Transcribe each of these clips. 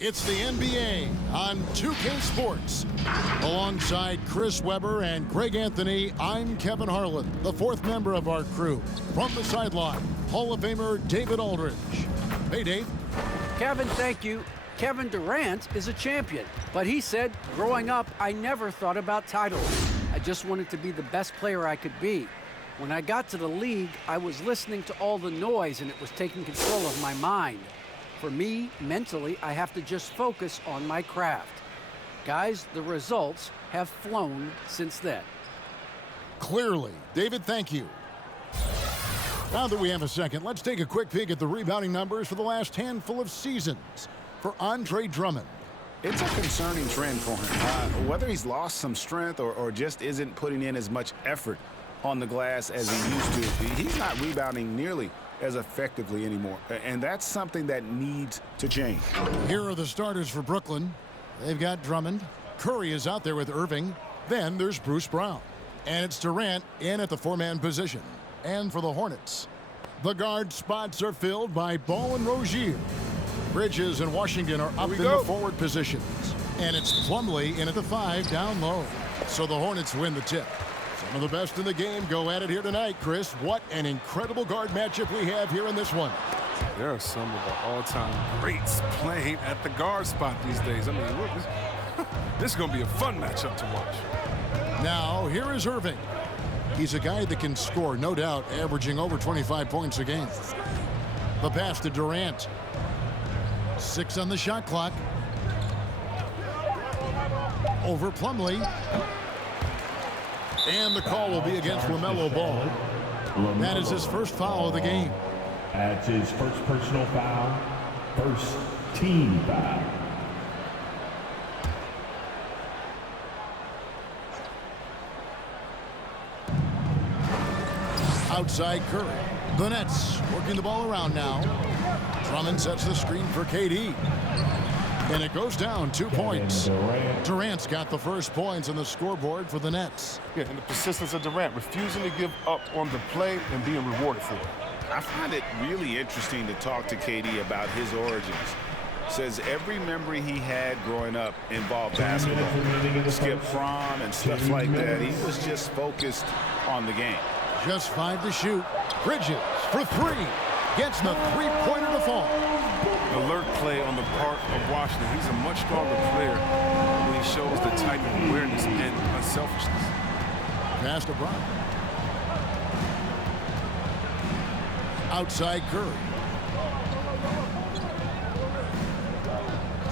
It's the NBA on 2K Sports. Alongside Chris Webber and Greg Anthony, I'm Kevin Harlan, the fourth member of our crew. From the sideline, Hall of Famer David Aldridge. Hey, Dave. Kevin, thank you. Kevin Durant is a champion, but he said, growing up, I never thought about titles. I just wanted to be the best player I could be. When I got to the league, I was listening to all the noise and it was taking control of my mind. For me, mentally, I have to just focus on my craft. Guys, the results have flown since then. Clearly. David, thank you. Now that we have a second, let's take a quick peek at the rebounding numbers for the last handful of seasons for Andre Drummond. It's a concerning trend for him. Whether he's lost some strength or just isn't putting in as much effort on the glass as he used to, he's not rebounding nearly as effectively anymore. And that's something that needs to change. Here are the starters for Brooklyn. They've got Drummond. Curry is out there with Irving. Then there's Bruce Brown. And it's Durant in at the four-man position. And for the Hornets, the guard spots are filled by Ball and Rozier. Bridges and Washington are up in the forward positions. And it's Plumlee in at the 5 down low. So the Hornets win the tip. Some of the best in the game go at it here tonight, Chris. What an incredible guard matchup we have here in this one. There are some of the all-time greats playing at the guard spot these days. I mean, this is going to be a fun matchup to watch. Now, here is Irving. He's a guy that can score, no doubt, averaging over 25 points a game. The pass to Durant. 6 on the shot clock. Over Plumlee. And the call will be against LaMelo Ball. That is his first foul of the game. That's his first personal foul, first team foul. Outside Curry. The Nets working the ball around now. Drummond sets the screen for KD. And it goes down 2 points. Durant's got the first points on the scoreboard for the Nets. Yeah, and the persistence of Durant, refusing to give up on the play and being rewarded for it. I find it really interesting to talk to KD about his origins. Says every memory he had growing up involved basketball. Skip prom and stuff like that. He was just focused on the game. Just 5 to shoot. Bridges for 3. Gets the three-pointer to fall. Alert play on the part of Washington. He's a much stronger player when he shows the type of awareness and unselfishness. Pass to Brown. Outside Curry.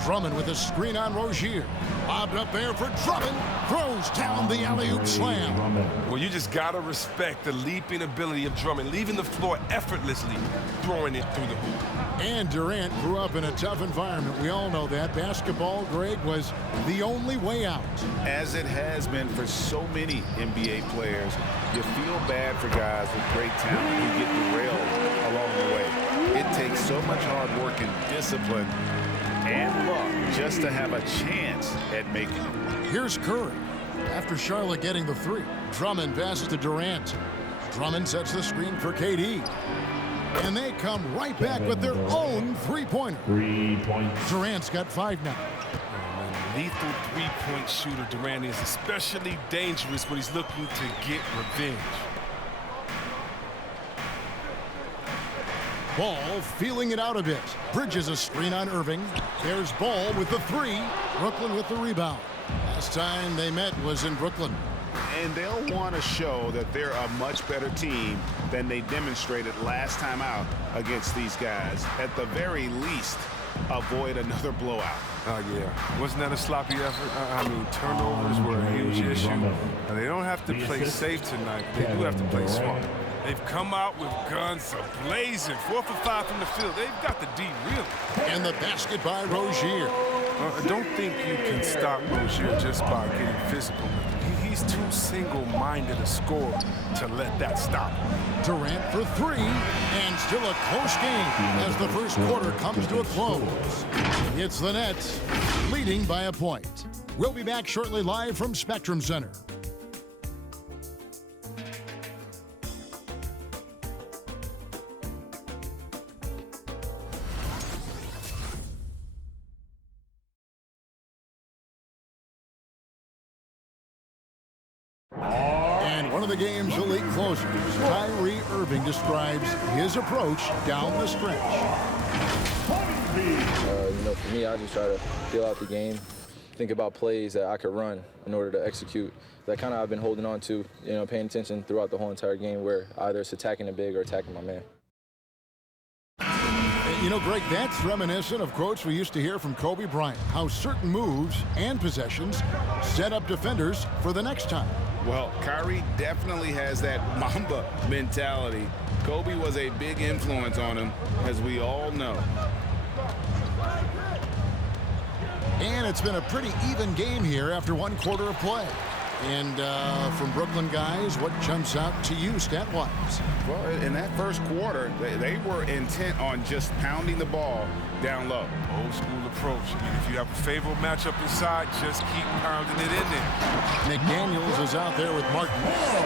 Drummond with a screen on Rozier. Lobbed up there for Drummond. Throws down the alley-oop slam. Well, you just got to respect the leaping ability of Drummond, leaving the floor effortlessly, throwing it through the hoop. And Durant grew up in a tough environment. We all know that. Basketball, Greg, was the only way out. As it has been for so many NBA players, you feel bad for guys with great talent who get derailed along the way. It takes so much hard work and discipline and luck just to have a chance at making it. Here's Curry. After Charlotte getting the 3, Drummond passes to Durant. Drummond sets the screen for KD. And they come right back with their own three-pointer. 3 points. Durant's got 5 now. Lethal three-point shooter Durant is especially dangerous when he's looking to get revenge. Ball feeling it out a bit. Bridges a screen on Irving. There's Ball with the 3. Brooklyn with the rebound. Last time they met was in Brooklyn. And they'll want to show that they're a much better team than they demonstrated last time out against these guys. At the very least, avoid another blowout. Oh, yeah. Wasn't that a sloppy effort? I mean, turnovers were a huge issue. And they don't have to play safe tonight. They do have to play smart. They've come out with guns blazing. 4 for 5 from the field. They've got the D really. And the basket by Rozier. I don't think you can stop Rozier just by getting physical with him. He's too single-minded a scorer to let that stop him. Durant for 3, and still a close game as the first quarter comes to a close. It's the Nets leading by a point. We'll be back shortly live from Spectrum Center. of the game's elite closers, Kyrie Irving describes his approach down the stretch. For me, I just try to feel out the game, think about plays that I could run in order to execute. That kind of I've been holding on to, paying attention throughout the whole entire game where either it's attacking the big or attacking my man. Greg, that's reminiscent of quotes we used to hear from Kobe Bryant, how certain moves and possessions set up defenders for the next time. Well, Kyrie definitely has that Mamba mentality. Kobe was a big influence on him, as we all know. And it's been a pretty even game here after one quarter of play. And from Brooklyn guys, what jumps out to you stat-wise? Well, in that first quarter, they were intent on just pounding the ball down low. Old school approach. If you have a favorable matchup inside, just keep pounding it in there. McDaniels is out there with Martin.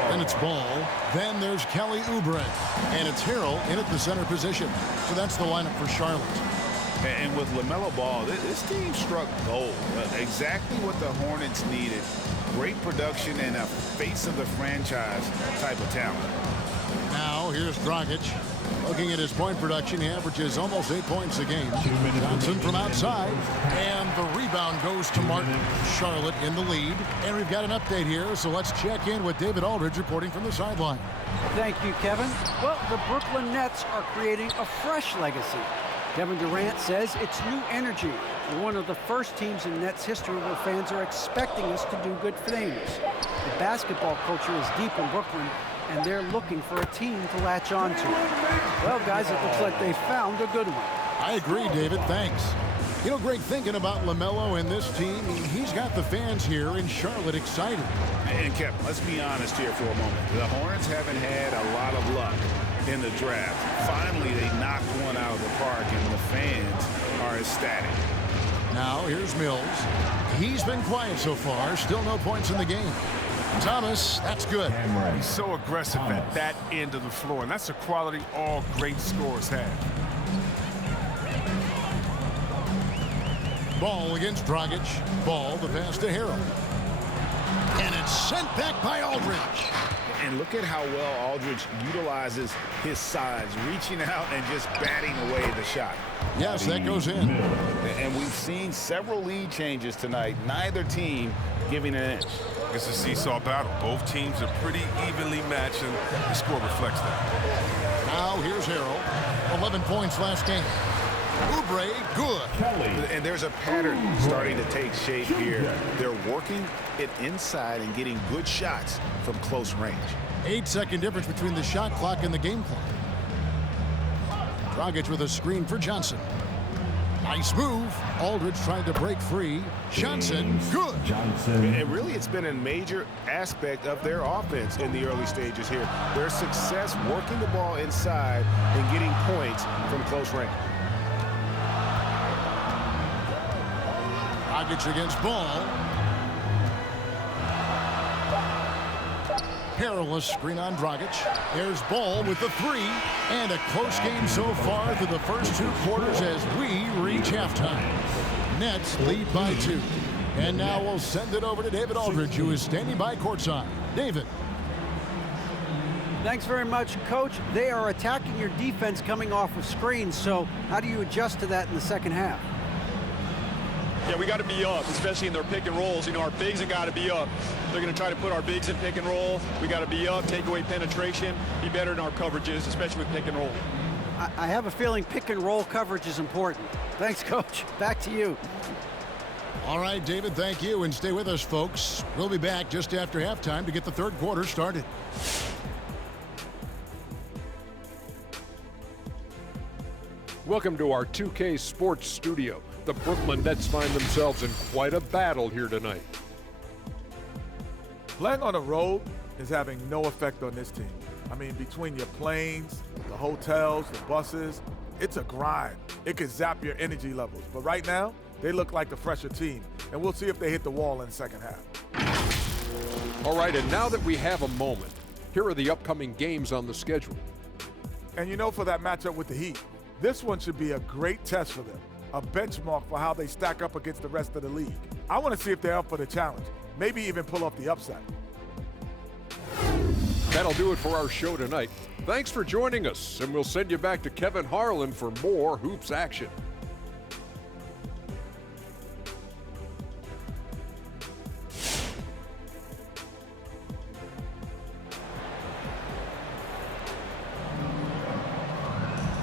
Then it's Ball. Then there's Kelly Oubre. And it's Harrell in at the center position. So that's the lineup for Charlotte. And with LaMelo Ball, this team struck gold. Exactly what the Hornets needed. Great production and a face of the franchise type of talent. Now here's Dragic. Looking at his point production, he averages almost 8 points a game. Johnson from outside. And the rebound goes to Martin. Charlotte in the lead. And we've got an update here, so let's check in with David Aldridge reporting from the sideline. Thank you, Kevin. Well, the Brooklyn Nets are creating a fresh legacy. Kevin Durant says it's new energy. We're one of the first teams in Nets history where fans are expecting us to do good things. The basketball culture is deep in Brooklyn, and they're looking for a team to latch on to. Well, guys, it looks like they found a good one. I agree, David. Thanks. Greg, thinking about LaMelo and this team, he's got the fans here in Charlotte excited. And, Kevin, let's be honest here for a moment. The Hornets haven't had a lot of luck in the draft. Finally, they knocked one out of the park, and the fans are ecstatic. Now, here's Mills. He's been quiet so far. Still no points in the game. Thomas, that's good. He's so aggressive at that end of the floor, and that's a quality all great scorers have. Ball against Dragic. Ball, the pass to Harrell. And it's sent back by Aldridge. And look at how well Aldridge utilizes his size, reaching out and just batting away the shot. Yes, that goes in. And we've seen several lead changes tonight, neither team giving an inch. It's a seesaw battle. Both teams are pretty evenly matched, and the score reflects that. Now here's Harrell. 11 points last game. Oubre, good. And there's a pattern starting to take shape here. They're working it inside and getting good shots from close range. 8-second difference between the shot clock and the game clock. Dragic with a screen for Johnson. Nice move. Aldridge tried to break free. Johnson, good. And really, it's been a major aspect of their offense in the early stages here. Their success working the ball inside and getting points from close range. Dragic against Ball. Perilous screen on Dragic. There's Ball with the three. And a close game so far through the first 2 quarters as we reach halftime. Nets lead by 2. And now we'll send it over to David Aldridge, who is standing by courtside. David. Thanks very much, Coach. They are attacking your defense coming off of screens, so how do you adjust to that in the second half? Yeah, we got to be up, especially in their pick and rolls. Our bigs have got to be up. They're going to try to put our bigs in pick and roll. We got to be up, take away penetration, be better in our coverages, especially with pick and roll. I have a feeling pick and roll coverage is important. Thanks, Coach. Back to you. All right, David, thank you. And stay with us, folks. We'll be back just after halftime to get the third quarter started. Welcome to our 2K Sports studio. The Brooklyn Nets find themselves in quite a battle here tonight. Playing on the road is having no effect on this team. Between your planes, the hotels, the buses, it's a grind. It can zap your energy levels. But right now, they look like the fresher team. And we'll see if they hit the wall in the second half. All right, and now that we have a moment, here are the upcoming games on the schedule. And for that matchup with the Heat, this one should be a great test for them. A benchmark for how they stack up against the rest of the league. I want to see if they're up for the challenge. Maybe even pull off the upset. That'll do it for our show tonight. Thanks for joining us, and we'll send you back to Kevin Harlan for more hoops action.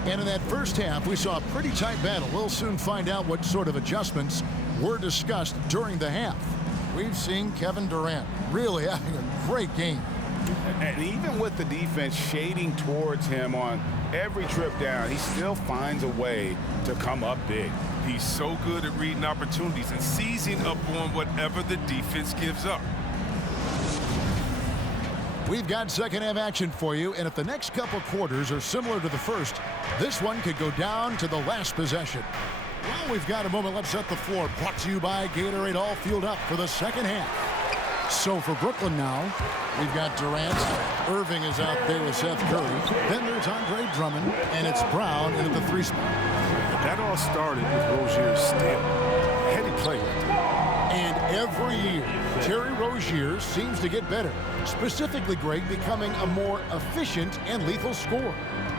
And in that first half, we saw a pretty tight battle. We'll soon find out what sort of adjustments were discussed during the half. We've seen Kevin Durant really having a great game. And even with the defense shading towards him on every trip down, he still finds a way to come up big. He's so good at reading opportunities and seizing up on whatever the defense gives up. We've got second half action for you, and if the next couple quarters are similar to the first, this one could go down to the last possession. Well, we've got a moment. Let's set the floor. Brought to you by Gatorade, all fueled up for the second half. So for Brooklyn now, we've got Durant. Irving is out there with Seth Curry. Then there's Andre Drummond, and it's Brown in at the 3 spot. That all started with Rozier's steal. Heady play right there. And every year, Terry Rozier seems to get better. Specifically, Greg, becoming a more efficient and lethal scorer.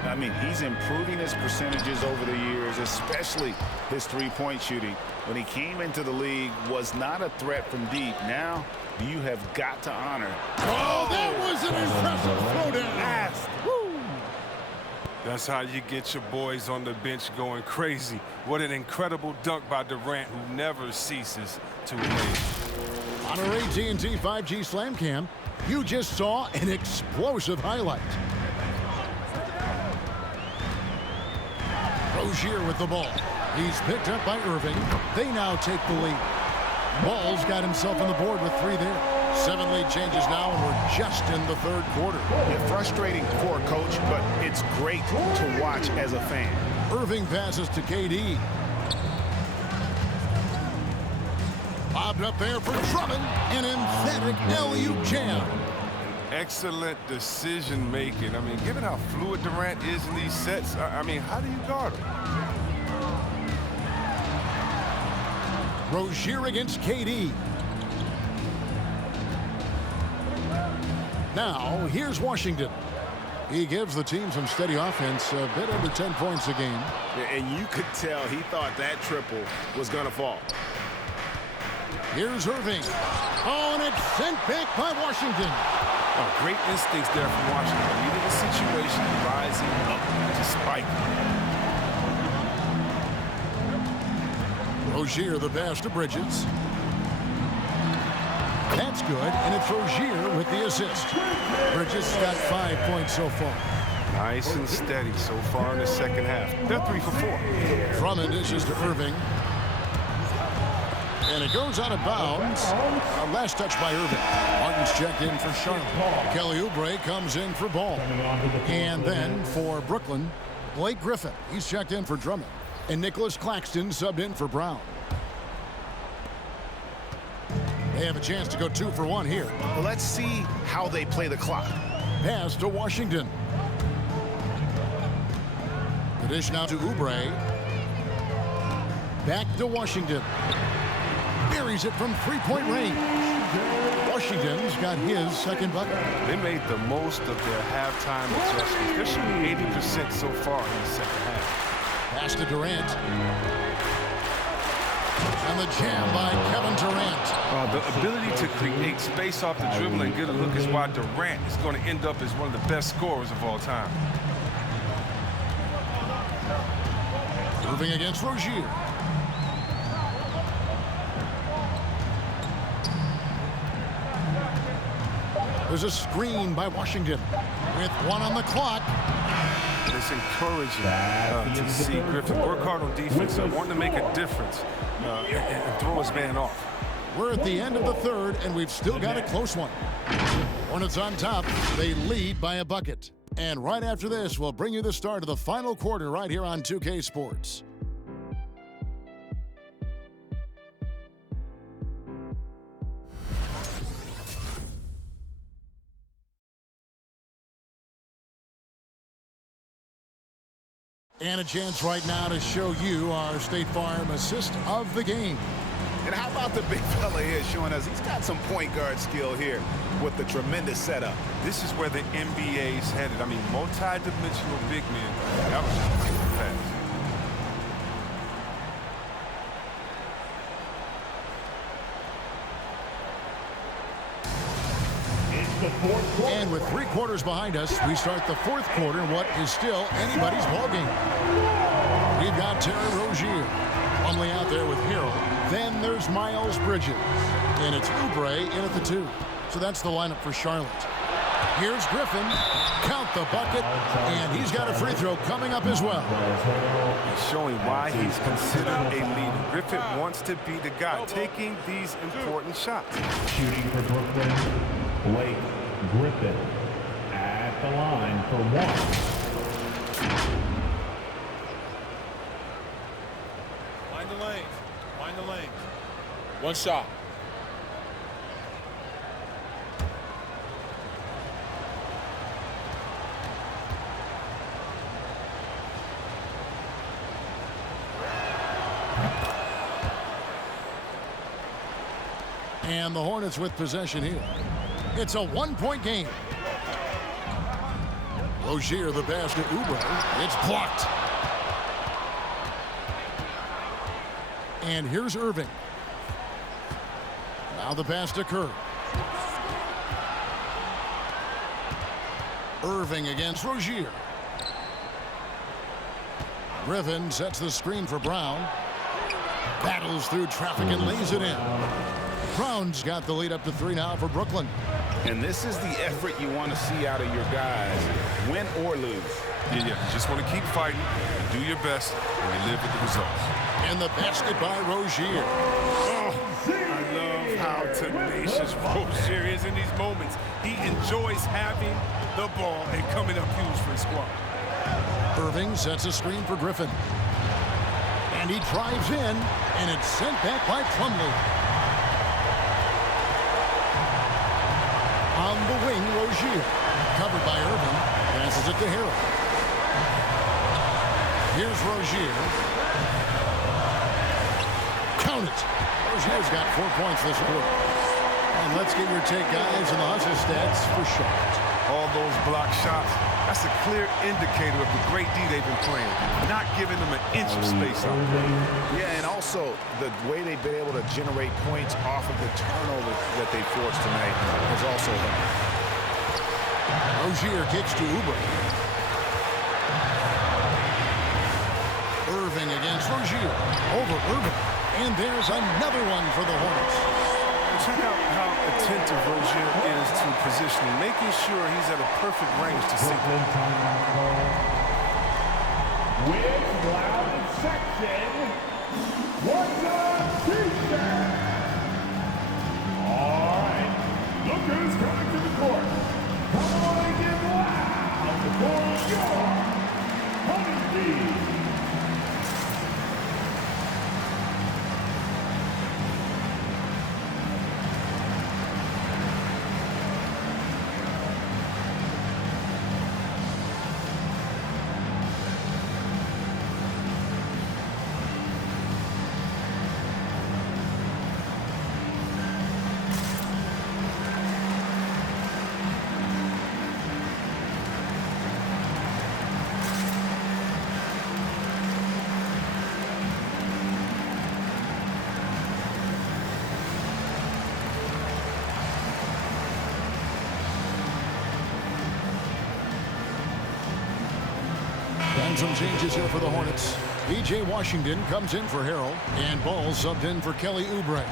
I mean, he's improving his percentages over the years, especially his three-point shooting. When he came into the league, was not a threat from deep. Now, you have got to honor. Oh, that was an impressive throwdown. Last. That's how you get your boys on the bench going crazy. What an incredible dunk by Durant, who never ceases to amaze. On our AT&T 5G Slam Cam, you just saw an explosive highlight. Rozier with the ball. He's picked up by Irving. They now take the lead. Ball's got himself on the board with 3 there. 7 lead changes now, and we're just in the third quarter. Yeah, frustrating for a coach, but it's great to watch as a fan. Irving passes to KD. Bobbed up there for Drummond. An emphatic alley-oop jam. Excellent decision making. I mean, given how fluid Durant is in these sets, I mean, how do you guard him? Rozier against KD. Now, here's Washington. He gives the team some steady offense, a bit under 10 points a game. And you could tell he thought that triple was going to fall. Here's Irving. Oh, and it's sent back by Washington. Oh, great instincts there from Washington. Reading the situation, rising up to spike. Rozier, the pass to Bridges. That's good, and it's Rozier with the assist. Bridges got 5 points so far. Nice and steady so far in the second half. They're 3 for 4. Drummond dishes to Irving. And it goes out of bounds. A last touch by Irving. Martin's checked in for Charlotte. Kelly Oubre comes in for Ball. And then for Brooklyn, Blake Griffin. He's checked in for Drummond. And Nicholas Claxton subbed in for Brown. They have a chance to go 2 for 1 here. Well, let's see how they play the clock. Pass to Washington. The dish now to Oubre. Back to Washington. Buries it from 3-point range. Washington's got his second bucket. They made the most of their halftime adjustments. They're shooting 80% so far in the second half. Pass to Durant. And the jam by Kevin Durant. The ability to create space off the dribble and get a look is why Durant is going to end up as one of the best scorers of all time. Irving against Rozier. There's a screen by Washington with 1 on the clock. It's encouraging to see Griffin work hard on defense, wanting to make a difference and throw his man off. We're at the end of the third, and we've still got a close one. Hornets on top. They lead by a bucket. And right after this, we'll bring you the start of the final quarter right here on 2K Sports. And a chance right now to show you our State Farm assist of the game. And how about the big fella here showing us he's got some point guard skill here with the tremendous setup. This is where the NBA's headed. I mean, multi-dimensional big men. That was just a beautiful pass. And with 3 quarters behind us, we start the 4th quarter in what is still anybody's ballgame. We've got Terry Rozier. Plumlee out there with Harrell. Then there's Miles Bridges. And it's Oubre in at the 2. So that's the lineup for Charlotte. Here's Griffin. Count the bucket. And he's got a free throw coming up as well. He's showing why he's considered a leader. Griffin wants to be the guy taking these important shots. Shooting for Brooklyn, Blake Griffin at the line for 1. Find the lanes. Find the lanes. 1 shot. And the Hornets with possession here. It's a 1-point game. Rozier the pass to Oubre. It's blocked. And here's Irving. Now the pass to Kerr. Irving against Rozier. Griffin sets the screen for Brown. Battles through traffic and lays it in. Brown's got the lead up to 3 now for Brooklyn. And this is the effort you want to see out of your guys, win or lose. Yeah, you just want to keep fighting, do your best, and you live with the results. And the basket by Rozier. Oh, I love how tenacious Rozier is in these moments. He enjoys having the ball and coming up huge for his squad. Irving sets a screen for Griffin. And he drives in, and it's sent back by Plumlee. On the wing, Rozier. Covered by Irving. Passes it to Harrell. Here's Rozier. Count it. Rozier's got 4 points this quarter. And let's get your take, guys, on the hustle stats for Charlotte. All those block shots, that's a clear indicator of the great D they've been playing. Not giving them an inch of space out there. Yeah, and also the way they've been able to generate points off of the turnovers that they forced tonight has also helped. Rozier kicks to Oubre. Irving against Rozier. Over Irving. And there's another one for the Hornets. Check out how attentive Rozier is to positioning, making sure he's at a perfect range to see. With loud section, what's up, Houston? All right, look who's coming to the court. Come on and get loud for your Hornets. And some changes here for the Hornets. B.J. Washington comes in for Harrell, and Ball subbed in for Kelly Oubre.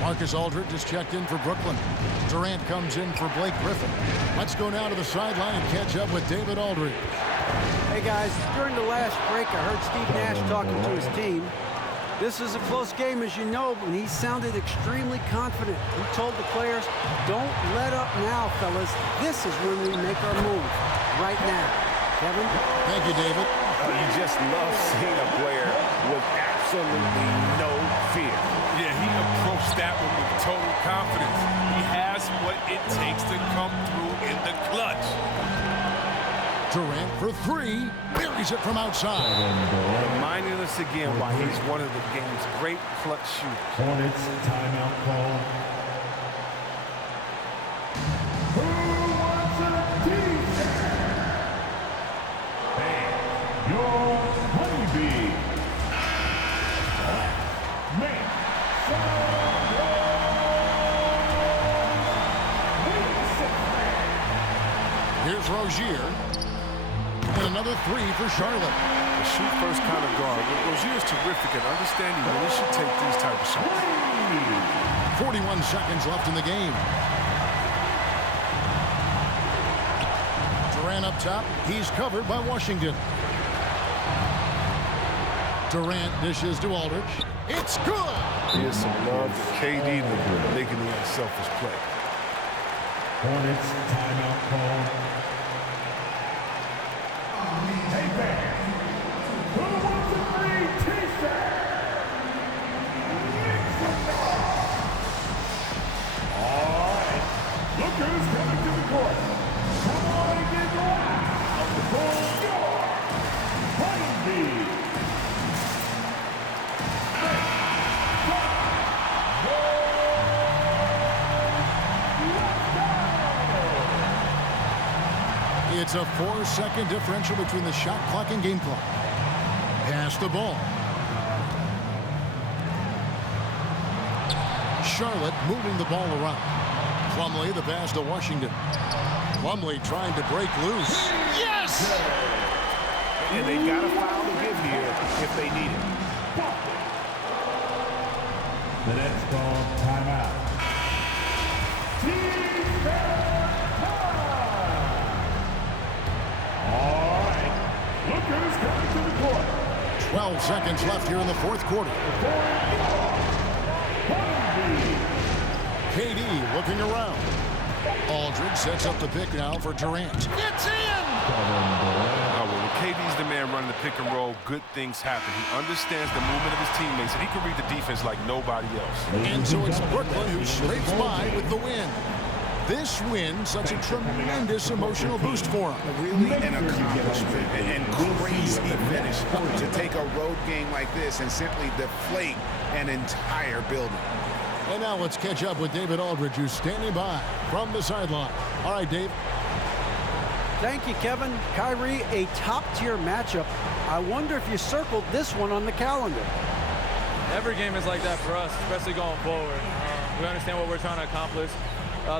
Marcus Aldridge just checked in for Brooklyn. Durant comes in for Blake Griffin. Let's go now to the sideline and catch up with David Aldridge. Hey guys, during the last break, I heard Steve Nash talking to his team. This is a close game, as you know, and he sounded extremely confident. He told the players, don't let up now, fellas. This is when we make our move, right now. Kevin? Thank you, David. You just love seeing a player with absolutely no fear. Yeah, he approached that one with total confidence. He has what it takes to come through in the clutch. Durant for three. Buries it from outside. Reminding us again why he's one of the game's great clutch shooters. Hornets timeout call. Who wants a t-shirt? And your honeybee. Man. Here's Rozier. And another three for Charlotte. The shoot first kind of guard. Rozier is terrific at understanding when he should take these type of shots. 41 seconds left in the game. Durant up top. He's covered by Washington. Durant dishes to Aldridge. It's good! Here's some love to KD making the unselfish play. Hornets timeout call. Hey, fans. Who wants a free t-shirt? All right. Look who's coming to the court. Come on and get loud for your honeybee. It's a 4-second differential between the shot clock and game clock. Pass the ball. Charlotte moving the ball around. Plumlee the pass to Washington. Plumlee trying to break loose. Yes! And they've got a foul to give here if they need it. The Nets call timeout. All right. Look who's coming to the court. 12 seconds left here in the fourth quarter. KD looking around. Aldridge sets up the pick now for Durant. It's in! Oh, well, when KD's the man running the pick and roll, good things happen. He understands the movement of his teammates, and he can read the defense like nobody else. And so it's Brooklyn who scrapes by with the win. This win, such a tremendous emotional boost for him. Really an accomplishment and crazy finish to take a road game like this and simply deflate an entire building. And now let's catch up with David Aldridge, who's standing by from the sideline. All right, Dave. Thank you, Kevin. Kyrie, a top-tier matchup. I wonder if you circled this one on the calendar. Every game is like that for us, especially going forward. We understand what we're trying to accomplish.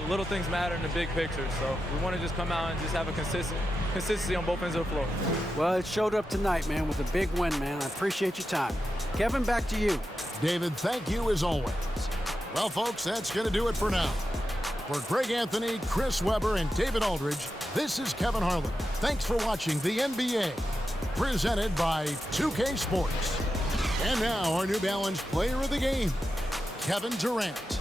Little things matter in the big picture, so we want to just come out and just have a consistency on both ends of the floor. Well, it showed up tonight, man, with a big win, man. I appreciate your time. Kevin, back to you. David, thank you as always. Well, folks, that's going to do it for now. For Greg Anthony, Chris Webber, and David Aldridge, this is Kevin Harlan. Thanks for watching the NBA, presented by 2K Sports. And now, our New Balance player of the game, Kevin Durant.